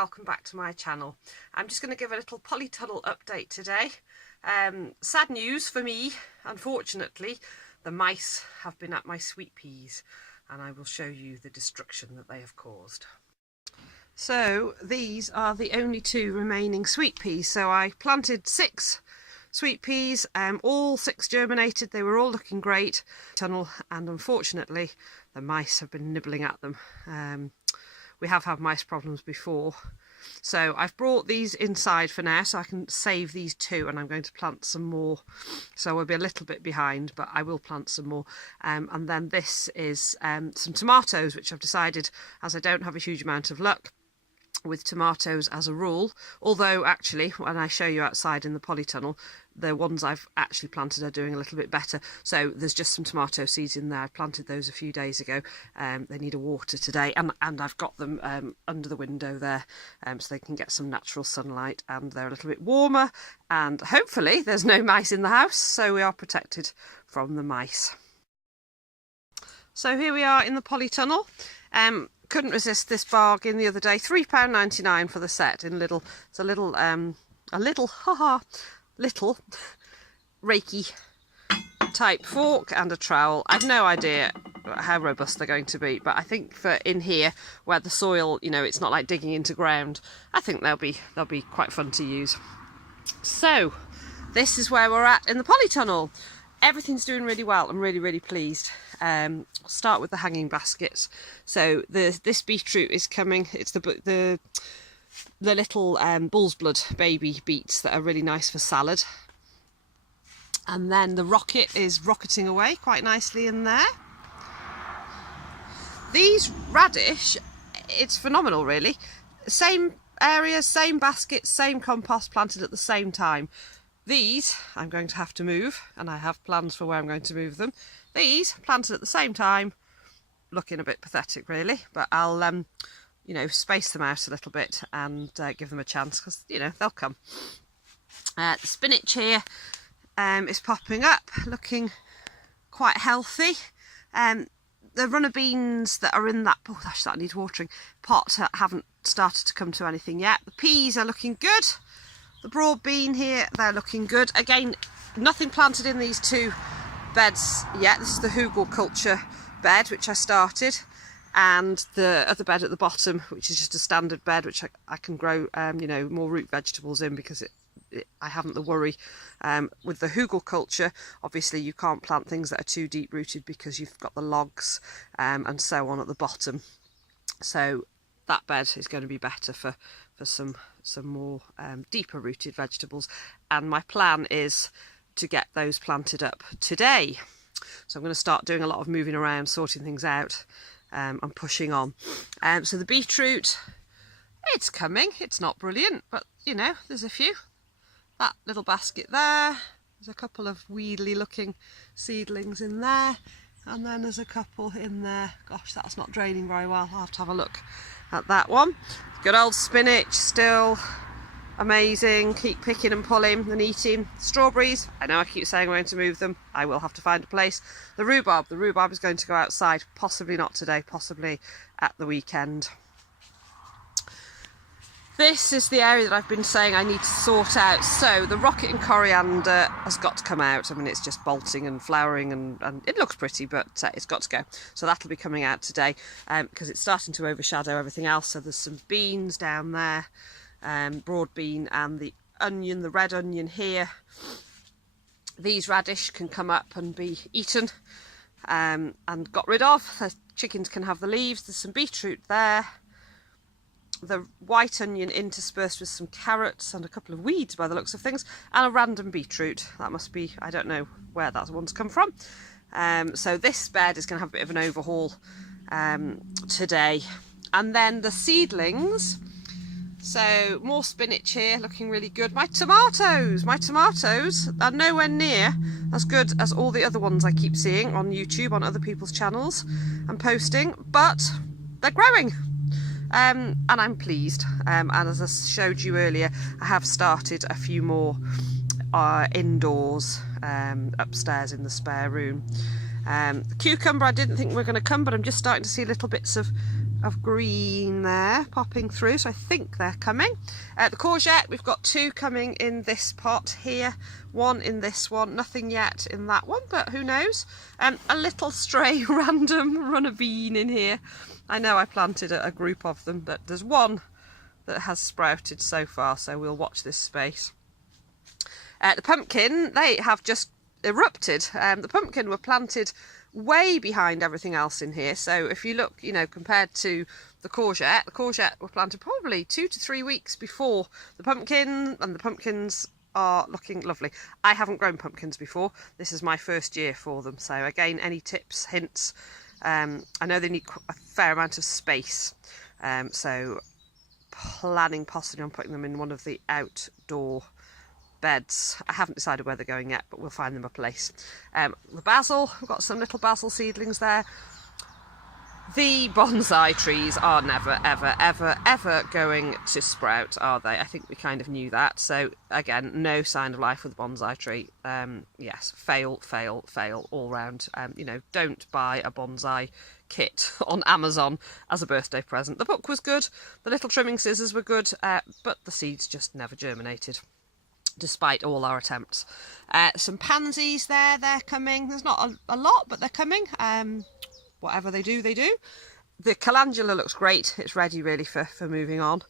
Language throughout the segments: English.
welcome back to my channel. I'm just going to give a little polytunnel update today. Sad news for me, unfortunately, the mice have been at my sweet peas and I will show you the destruction that they have caused. So these are the only two remaining sweet peas. So I planted 6 sweet peas, all 6 germinated, they were all looking great, and unfortunately the mice have been nibbling at them. We have had mice problems before, so I've brought these inside for now so I can save these 2, and I'm going to plant some more, so we'll be a little bit behind, but I will plant some more. And then this is some tomatoes, which I've decided, as I don't have a huge amount of luck with tomatoes as a rule, although actually when I show you outside in the polytunnel, the ones I've actually planted are doing a little bit better. So there's just some tomato seeds in there. I planted those a few days ago. They need a water today, and I've got them under the window there, so they can get some natural sunlight, and they're a little bit warmer, and hopefully there's no mice in the house, so we are protected from the mice. So here we are in the polytunnel. Couldn't resist this bargain the other day, £3.99 for the set in little reiki type fork and a trowel. I've no idea how robust they're going to be, but I think for in here where the soil, you know, it's not like digging into ground, I think they'll be quite fun to use. So this is where we're at in the polytunnel. Everything's doing really well. I'm really pleased. I'll start with the hanging baskets. So this beetroot is coming. It's the little bull's blood baby beets that are really nice for salad. And then the rocket is rocketing away quite nicely in there. These radish, it's phenomenal really. Same areas, same baskets, same compost, planted at the same time. These I'm going to have to move, and I have plans for where I'm going to move them. These planted at the same time, looking a bit pathetic really, but I'll you know, space them out a little bit and give them a chance, because you know they'll come. The spinach here is popping up, looking quite healthy. The runner beans that are in that, oh gosh, that needs watering, pot haven't started to come to anything yet. The peas are looking good. The broad bean here, they're looking good. Again, nothing planted in these 2 beds yet. This is the hugel culture bed, which I started, and the other bed at the bottom, which is just a standard bed, which I can grow, you know, more root vegetables in, because I haven't the worry. With the hugel culture, obviously you can't plant things that are too deep rooted because you've got the logs and so on at the bottom. So that bed is going to be better for some more deeper rooted vegetables, and my plan is to get those planted up today. So I'm going to start doing a lot of moving around, sorting things out, and pushing on. So the beetroot, it's coming. It's not brilliant, but you know, there's a few. That little basket there, there's a couple of weedly looking seedlings in there, and then there's a couple in there. Gosh, that's not draining very well. I'll have to have a look at that one. Good old spinach, still amazing. Keep picking and pulling and eating. Strawberries, I know I keep saying I'm going to move them. I will have to find a place. The rhubarb is going to go outside, possibly not today, possibly at the weekend. This is the area that I've been saying I need to sort out. So the rocket and coriander has got to come out. I mean, it's just bolting and flowering, and it looks pretty, but it's got to go. So that'll be coming out today, because it's starting to overshadow everything else. So there's some beans down there, broad bean, and the onion, the red onion here. These radish can come up and be eaten and got rid of. The chickens can have the leaves. There's some beetroot there. The white onion interspersed with some carrots and a couple of weeds by the looks of things, and a random beetroot. That must be, I don't know where that one's come from. So this bed is going to have a bit of an overhaul today. And then the seedlings, so more spinach here, looking really good. My tomatoes are nowhere near as good as all the other ones I keep seeing on YouTube, on other people's channels and posting, but they're growing. And I'm pleased, and as I showed you earlier, I have started a few more indoors upstairs in the spare room. The cucumber, I didn't think we were going to come, but I'm just starting to see little bits of of green there popping through, so I think they're coming. The courgette, we've got 2 coming in this pot here, 1 in this one, nothing yet in that one, but who knows. A little stray random runner bean in here. I know I planted a group of them, but there's one that has sprouted so far, so we'll watch this space. The pumpkin, they have just erupted. The pumpkin were planted way behind everything else in here, so if you look, you know, compared to the courgette were planted probably 2 to 3 weeks before the pumpkin, and the pumpkins are looking lovely. I haven't grown pumpkins before, this is my first year for them, so again, any tips, hints? I know they need a fair amount of space, so planning possibly on putting them in one of the outdoor beds. I haven't decided where they're going yet, but we'll find them a place. The basil, we've got some little basil seedlings there. The bonsai trees are never, ever, ever, ever going to sprout, are they? I think we kind of knew that. So again, no sign of life with the bonsai tree. Yes, fail, fail, fail all round. You know, don't buy a bonsai kit on Amazon as a birthday present. The book was good, the little trimming scissors were good, but the seeds just never germinated, despite all our attempts. Some pansies there, they're coming. There's not a lot, but they're coming. Whatever they do, they do. The calendula looks great. It's ready really for moving on.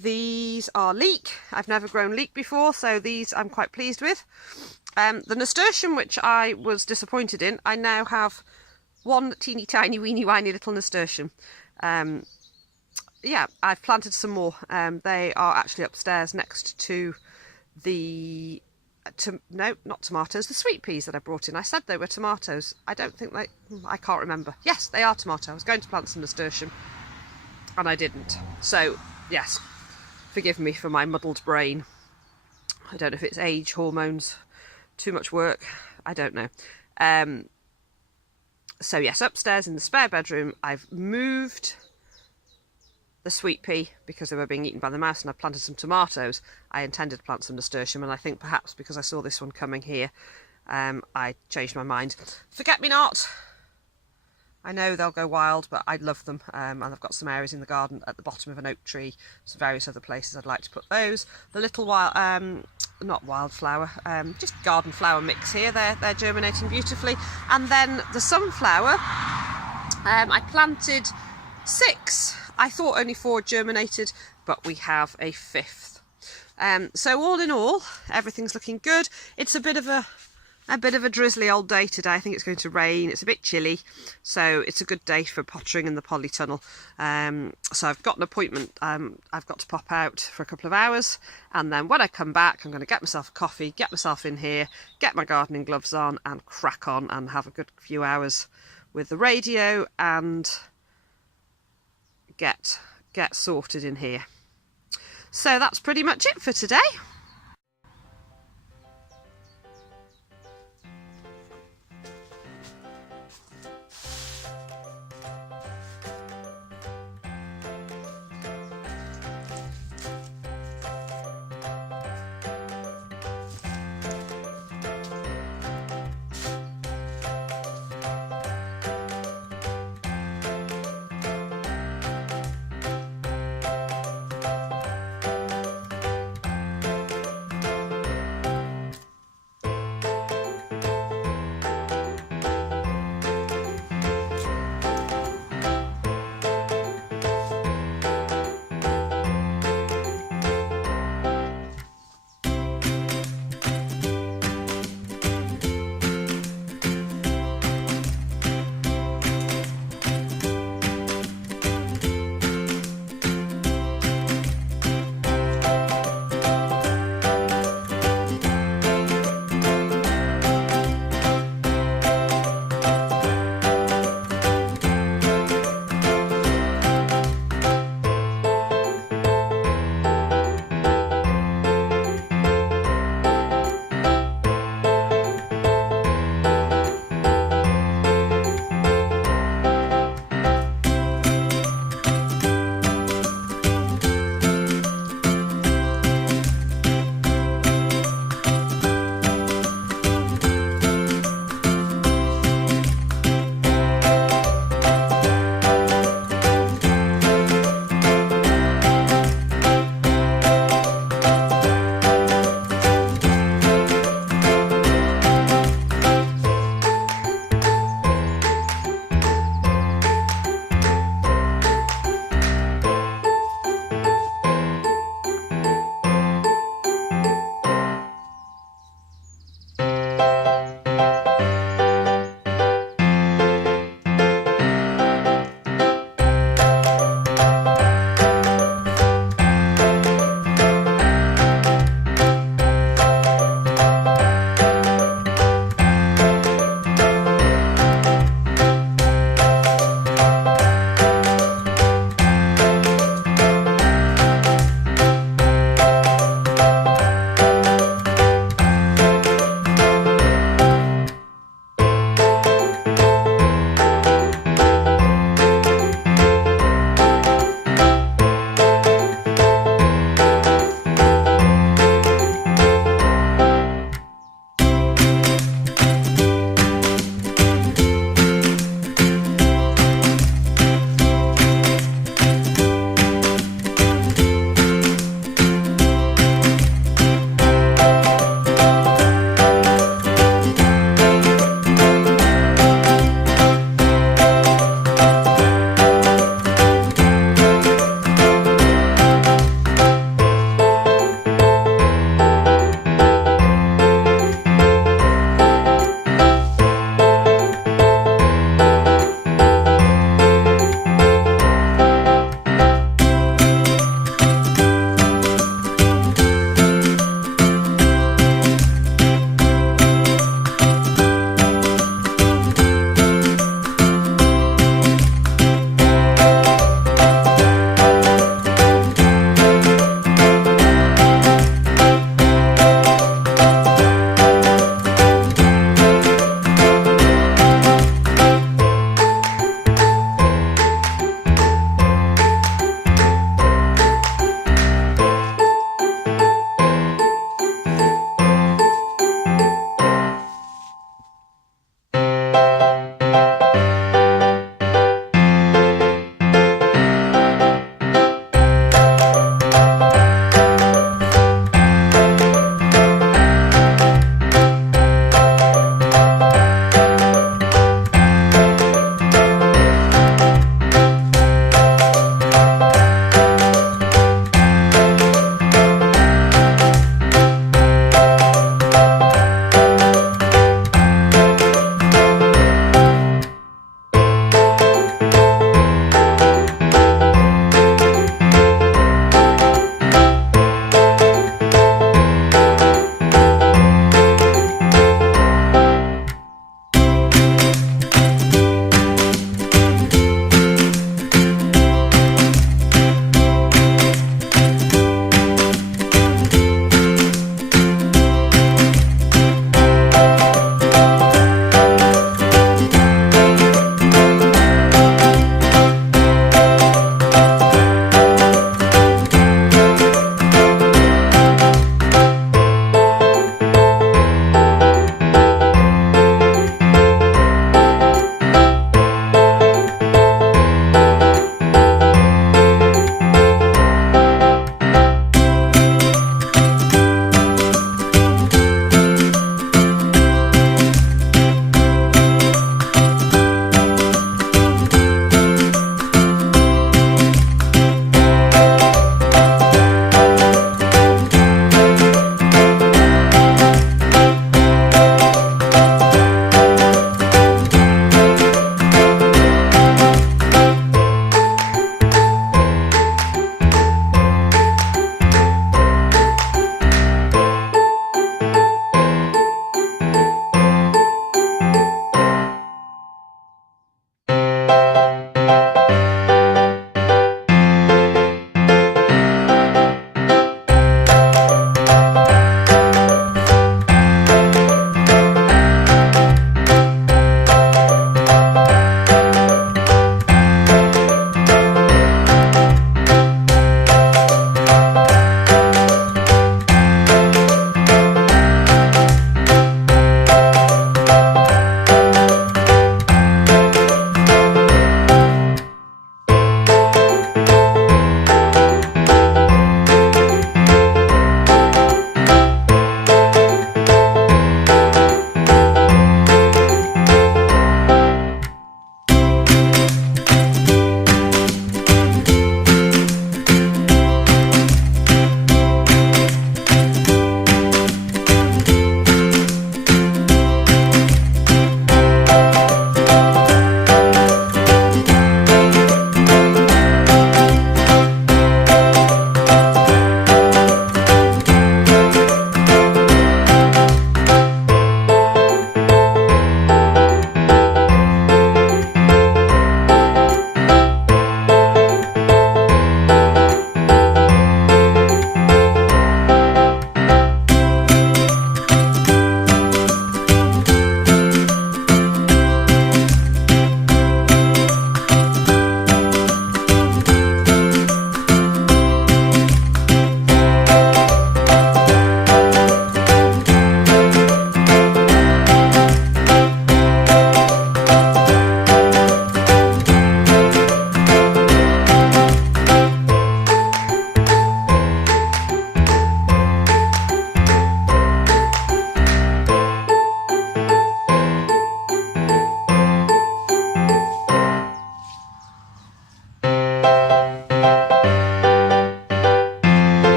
These are leek. I've never grown leek before, so these I'm quite pleased with. The nasturtium, which I was disappointed in, I now have one teeny tiny weeny whiny little nasturtium. Yeah, I've planted some more. They are actually upstairs next to the no, not tomatoes, the sweet peas that I brought in. I said they were tomatoes. I don't think I can't remember. Yes, they are tomatoes. I was going to plant some nasturtium and I didn't. So yes, forgive me for my muddled brain. I don't know if it's age, hormones, too much work, I don't know. So yes, upstairs in the spare bedroom I've moved the sweet pea because they were being eaten by the mouse, and I planted some tomatoes. I intended to plant some nasturtium, and I think perhaps because I saw this one coming here, I changed my mind. Forget-me-not. I know they'll go wild, but I love them, and I've got some areas in the garden at the bottom of an oak tree, some various other places I'd like to put those. The little not wildflower, just garden flower mix here, they're germinating beautifully. And then the sunflower, I planted 6. I thought only 4 germinated, but we have a 5th. So all in all, everything's looking good. It's a bit of a drizzly old day today. I think it's going to rain. It's a bit chilly, so it's a good day for pottering in the Polytunnel. So I've got an appointment. I've got to pop out for a couple of hours, and then when I come back, I'm going to get myself a coffee, get myself in here, get my gardening gloves on, and crack on and have a good few hours with the radio and get sorted in here. So that's pretty much it for today.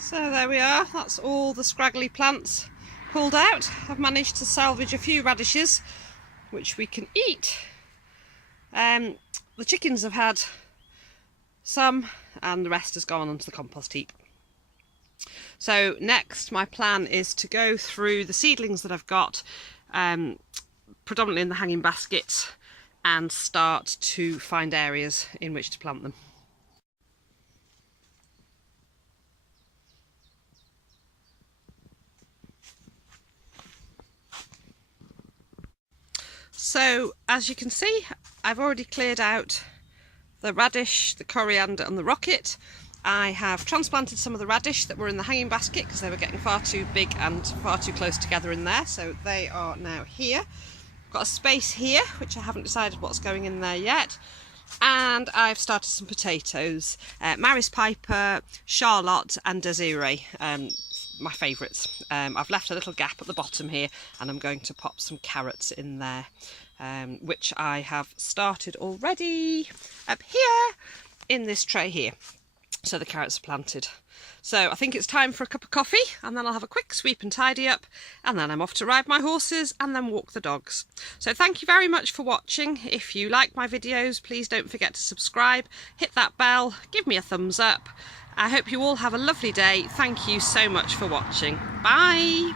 So there we are, that's all the scraggly plants pulled out. I've managed to salvage a few radishes which we can eat. The chickens have had some and the rest has gone onto the compost heap. So next my plan is to go through the seedlings that I've got, predominantly in the hanging baskets, and start to find areas in which to plant them. So as you can see, I've already cleared out the radish, the coriander and the rocket. I have transplanted some of the radish that were in the hanging basket because they were getting far too big and far too close together in there, so they are now here. I've got a space here which I haven't decided what's going in there yet, and I've started some potatoes, Maris Piper, Charlotte and Desiree, my favourites. I've left a little gap at the bottom here and I'm going to pop some carrots in there, which I have started already up here in this tray here. So the carrots are planted. So I think it's time for a cup of coffee, and then I'll have a quick sweep and tidy up, and then I'm off to ride my horses and then walk the dogs. So thank you very much for watching. If you like my videos, please don't forget to subscribe, hit that bell, give me a thumbs up. I hope you all have a lovely day. Thank you so much for watching. Bye!